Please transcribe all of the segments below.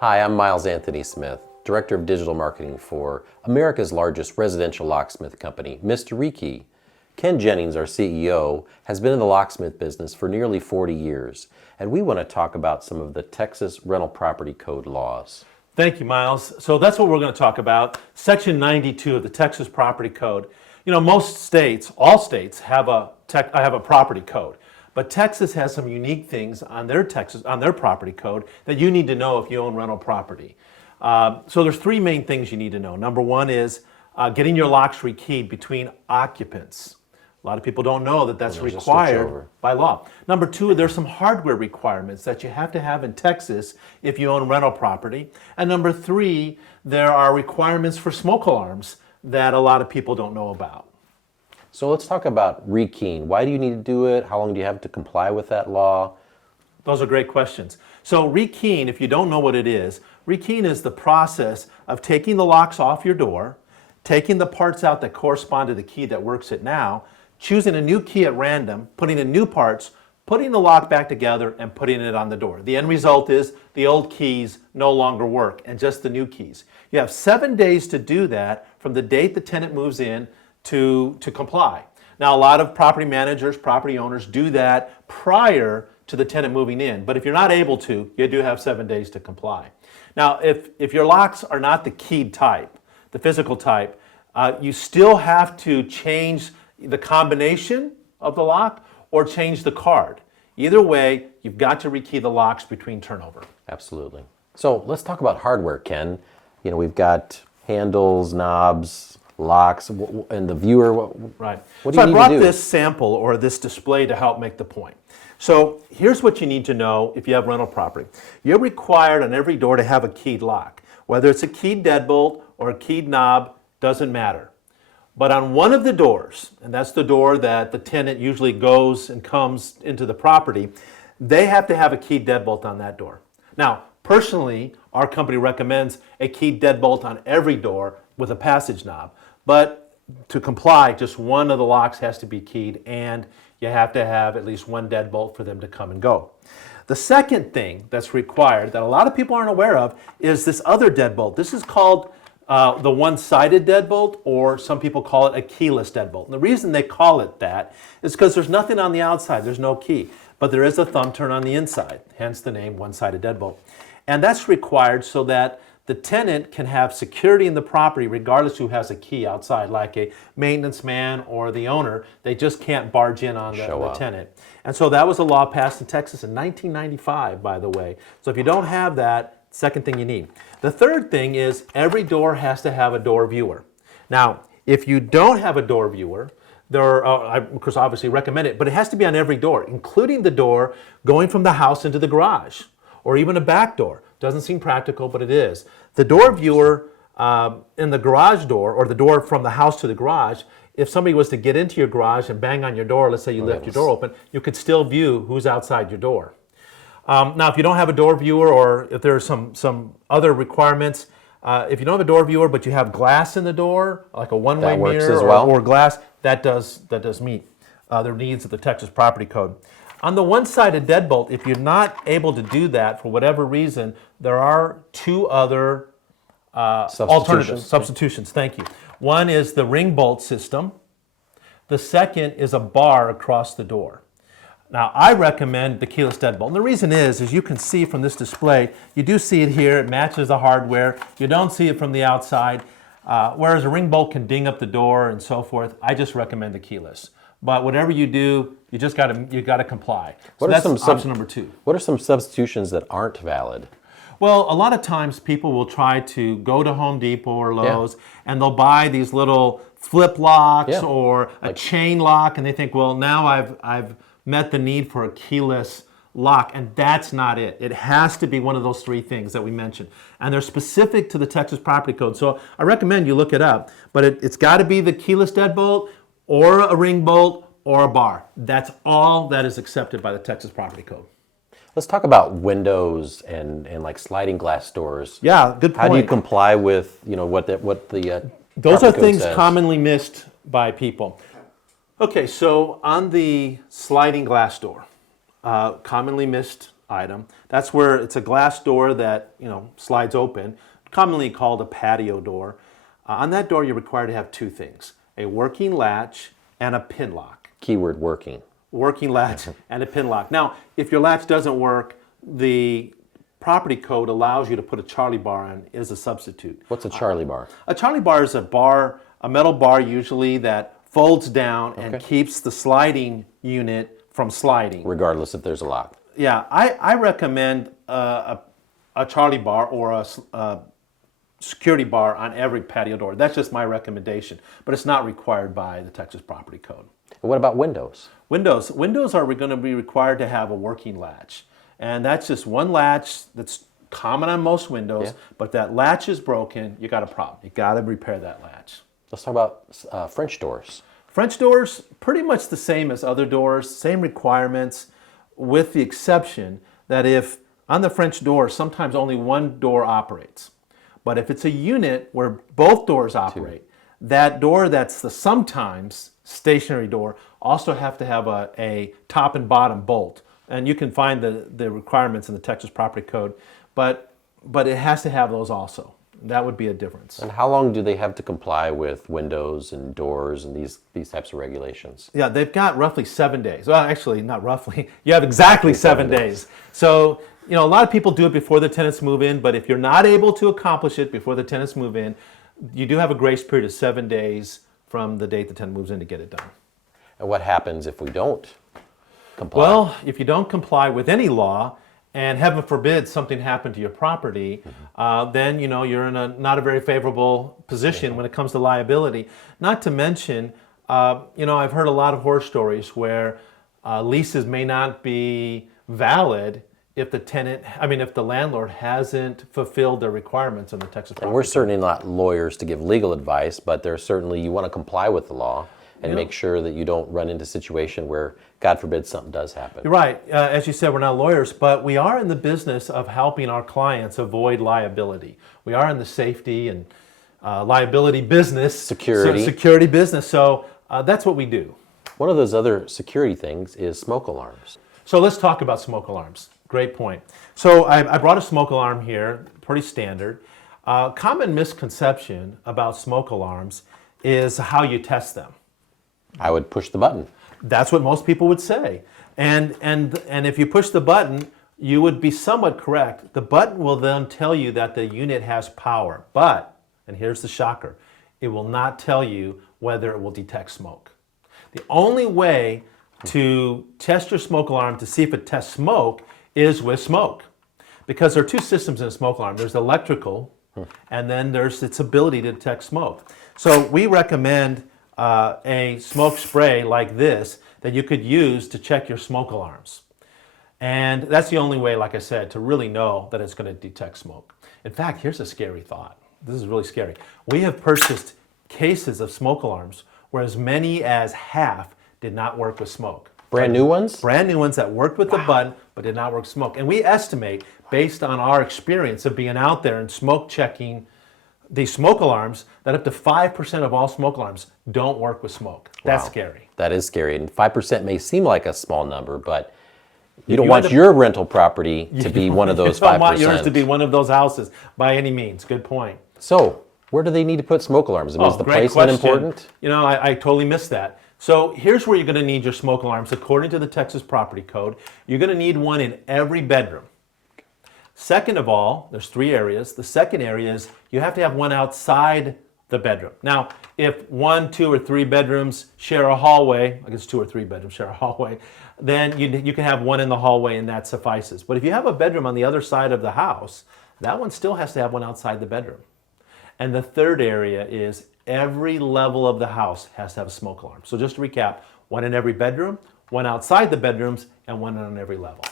Hi, I'm Miles Anthony Smith, Director of Digital Marketing for America's largest residential locksmith company, Mr. Rekey. Ken Jennings, our CEO, has been in the locksmith business for nearly 40 years, and we want to talk about some of the Texas Rental Property Code laws. Thank you, Miles. So that's what we're going to talk about. Section 92 of the Texas Property Code. You know, most states, all states have a property code, but Texas has some unique things on their property code that you need to know if you own rental property. So there's three main things you need to know. Number one is getting your locks rekeyed between occupants. A lot of people don't know that that's required by law. Number two, there's some hardware requirements that you have to have in Texas if you own rental property. And number three, there are requirements for smoke alarms that a lot of people don't know about. So let's talk about rekeying. Why do you need to do it? How long do you have to comply with that law? Those are great questions. So rekeying, if you don't know what it is, rekeying is the process of taking the locks off your door, taking the parts out that correspond to the key that works it now, choosing a new key at random, putting in new parts, putting the lock back together, and putting it on the door. The end result is the old keys no longer work and just the new keys. You have 7 days to do that from the date the tenant moves in to comply. Now, a lot of property managers, property owners do that prior to the tenant moving in, but if you're not able to, you do have 7 days to comply. Now, if your locks are not the keyed type, the physical type, you still have to change the combination of the lock or change the card. Either way, you've got to rekey the locks between turnover. Absolutely. So let's talk about hardware, Ken. You know, we've got handles, knobs, locks, and the viewer. Right. What do So you need I to do? brought this sample or this display to help make the point. So here's what you need to know if you have rental property. You're required on every door to have a keyed lock. Whether it's a keyed deadbolt or a keyed knob, doesn't matter. But on one of the doors, and that's the door that the tenant usually goes and comes into the property, they have to have a keyed deadbolt on that door. Now, personally, our company recommends a keyed deadbolt on every door with a passage knob. But to comply, just one of the locks has to be keyed, and you have to have at least one deadbolt for them to come and go. The second thing that's required that a lot of people aren't aware of is this other deadbolt. This is called the one-sided deadbolt, or some people call it a keyless deadbolt. And the reason they call it that is because there's nothing on the outside, there's no key, but there is a thumb turn on the inside, hence the name one-sided deadbolt. And that's required so that the tenant can have security in the property regardless who has a key outside, like a maintenance man or the owner. They just can't barge in on the tenant. And so that was a law passed in Texas in 1995, by the way. So if you don't have that, second thing you need. The third thing is every door has to have a door viewer. Now, if you don't have a door viewer, I, of course, obviously recommend it, but it has to be on every door, including the door going from the house into the garage, or even a back door. Doesn't seem practical, but it is. The door viewer in the garage door, or the door from the house to the garage, if somebody was to get into your garage and bang on your door, let's say you left your door open, you could still view who's outside your door. Now, if you don't have a door viewer, or if there are some other requirements, if you don't have a door viewer but you have glass in the door, like a one-way mirror or glass, that does meet their needs of the Texas Property Code. On the one-sided deadbolt, if you're not able to do that for whatever reason, there are two other alternatives, substitutions. Thank you. One is the ring bolt system. The second is a bar across the door. Now, I recommend the keyless deadbolt. And the reason is, as you can see from this display, you do see it here. It matches the hardware. You don't see it from the outside. Whereas a ring bolt can ding up the door and so forth, I just recommend the keyless. But whatever you do, you got to comply. So that's option number two. What are some substitutions that aren't valid? Well, a lot of times people will try to go to Home Depot or Lowe's and they'll buy these little flip locks or a chain lock, and they think, well, now I've met the need for a keyless lock, and that's not it. It has to be one of those three things that we mentioned, and they're specific to the Texas Property Code. So I recommend you look it up, but it's got to be the keyless deadbolt or a ring bolt or a bar. That's all that is accepted by the Texas Property Code. Let's talk about windows and like sliding glass doors. Yeah, good point. How do you comply with what the Those are things commonly missed by people. Okay, so on the sliding glass door, commonly missed item. That's where it's a glass door that slides open, commonly called a patio door. On that door, you're required to have two things: a working latch and a pin lock. Keyword working. Working latch and a pin lock. Now, if your latch doesn't work, the property code allows you to put a Charley bar in as a substitute. What's a Charley bar? A Charley bar is a metal bar usually that folds down and keeps the sliding unit from sliding. Regardless if there's a lock. Yeah, I recommend a Charley bar or a security bar on every patio door. That's just my recommendation, but it's not required by the Texas Property Code. And what about windows? Windows are going to be required to have a working latch. And that's just one latch that's common on most windows, but that latch is broken, you got a problem. You got to repair that latch. Let's talk about French doors. French doors, pretty much the same as other doors, same requirements, with the exception that if on the French door, sometimes only one door operates. But if it's a unit where both doors operate, that door that's the sometimes stationary door also have to have a top and bottom bolt. And you can find the requirements in the Texas Property Code, but it has to have those also. That would be a difference. And how long do they have to comply with windows and doors and these types of regulations? Yeah, they've got roughly 7 days. Well, actually, not roughly. You have exactly 7 days. So, a lot of people do it before the tenants move in, but if you're not able to accomplish it before the tenants move in, you do have a grace period of 7 days from the date the tenant moves in to get it done. And what happens if we don't comply? Well, if you don't comply with any law, and heaven forbid something happened to your property, then you're in not a very favorable position when it comes to liability. Not to mention, I've heard a lot of horror stories where leases may not be valid if the landlord hasn't fulfilled their requirements in the Texas Property And we're Code. certainly not lawyers to give legal advice, but there's certainly, you want to comply with the law and make sure that you don't run into a situation where, God forbid, something does happen. You're right. As you said, we're not lawyers, but we are in the business of helping our clients avoid liability. We are in the safety and liability business. Security business. So that's what we do. One of those other security things is smoke alarms. So let's talk about smoke alarms. Great point. So I brought a smoke alarm here, pretty standard. Common misconception about smoke alarms is how you test them. I would push the button. That's what most people would say. And if you push the button, you would be somewhat correct. The button will then tell you that the unit has power. But, and here's the shocker, it will not tell you whether it will detect smoke. The only way to test your smoke alarm to see if it tests smoke is with smoke. Because there are two systems in a smoke alarm. There's electrical, and then there's its ability to detect smoke. So we recommend a smoke spray like this that you could use to check your smoke alarms. And that's the only way, like I said, to really know that it's going to detect smoke. In fact, here's a scary thought. This is really scary. We have purchased cases of smoke alarms where as many as half did not work with smoke. Brand new ones? Brand new ones that worked with the button but did not work with smoke. And we estimate, based on our experience of being out there and smoke checking these smoke alarms, that up to 5% of all smoke alarms don't work with smoke. That's scary. That is scary. And 5% may seem like a small number, but you don't want your rental property to be one of those 5%. You don't want yours to be one of those houses by any means. Good point. So, where do they need to put smoke alarms? Is the great placement question. important? I totally missed that. So here's where you're going to need your smoke alarms. According to the Texas Property Code, you're going to need one in every bedroom. Second of all, there's 3 areas. The second area is you have to have one outside the bedroom. Now, if 1, 2, or 3 bedrooms share a hallway, I guess 2 or 3 bedrooms share a hallway, then you can have one in the hallway and that suffices. But if you have a bedroom on the other side of the house, that one still has to have one outside the bedroom. And the third area is every level of the house has to have a smoke alarm. So just to recap, one in every bedroom, one outside the bedrooms, and one on every level.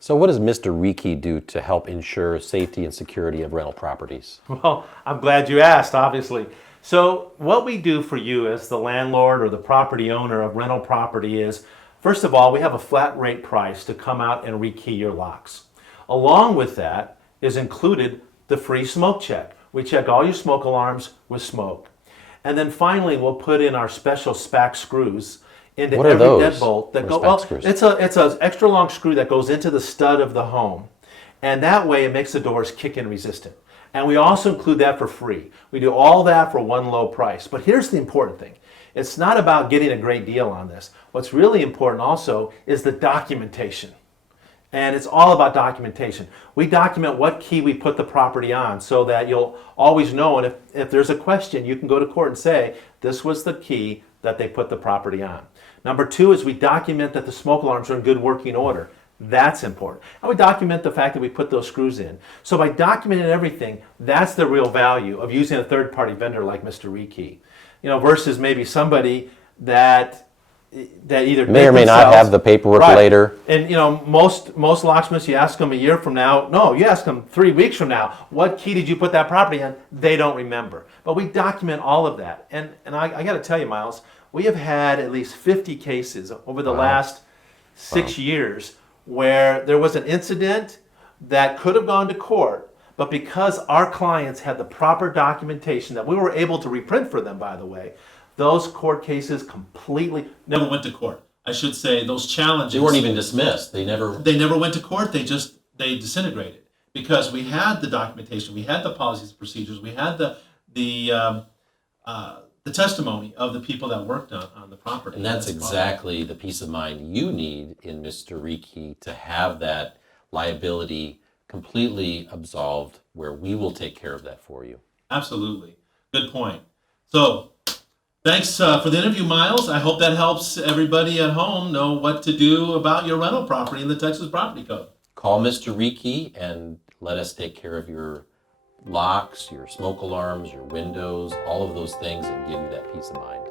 So what does Mr. Rekey do to help ensure safety and security of rental properties? Well, I'm glad you asked, obviously. So what we do for you as the landlord or the property owner of rental property is, first of all, we have a flat rate price to come out and rekey your locks. Along with that is included the free smoke check. We check all your smoke alarms with smoke. And then finally, we'll put in our special SPAC screws into What are every those? deadbolt that What are go. spec Well, screws? it's an extra long screw that goes into the stud of the home, and that way it makes the doors kick-in resistant. And we also include that for free. We do all that for one low price. But here's the important thing. It's not about getting a great deal on this. What's really important also is the documentation. And it's all about documentation. We document what key we put the property on so that you'll always know, and if there's a question, you can go to court and say, this was the key that they put the property on. Number two is we document that the smoke alarms are in good working order. That's important. And we document the fact that we put those screws in. So by documenting everything, that's the real value of using a third-party vendor like Mr. Rekey. Versus maybe somebody that either May or may not have the paperwork right. later. And most locksmiths, you ask them a year from now. No, you ask them 3 weeks from now. What key did you put that property on? They don't remember. But we document all of that. And I got to tell you, Miles, we have had at least 50 cases over the last 6 years where there was an incident that could have gone to court, but because our clients had the proper documentation that we were able to reprint for them, by the way, those court cases completely never went to court. I should say those challenges. They weren't even dismissed. They never went to court. They disintegrated because we had the documentation, we had the policies and procedures, we had the testimony of the people that worked on the property. And that's exactly the peace of mind you need in Mr. Rekey, to have that liability completely absolved, where we will take care of that for you. Absolutely. Good point. So thanks for the interview, Miles. I hope that helps everybody at home know what to do about your rental property in the Texas Property Code. Call Mr. Rekey and let us take care of your locks, your smoke alarms, your windows, all of those things, and give you that peace of mind.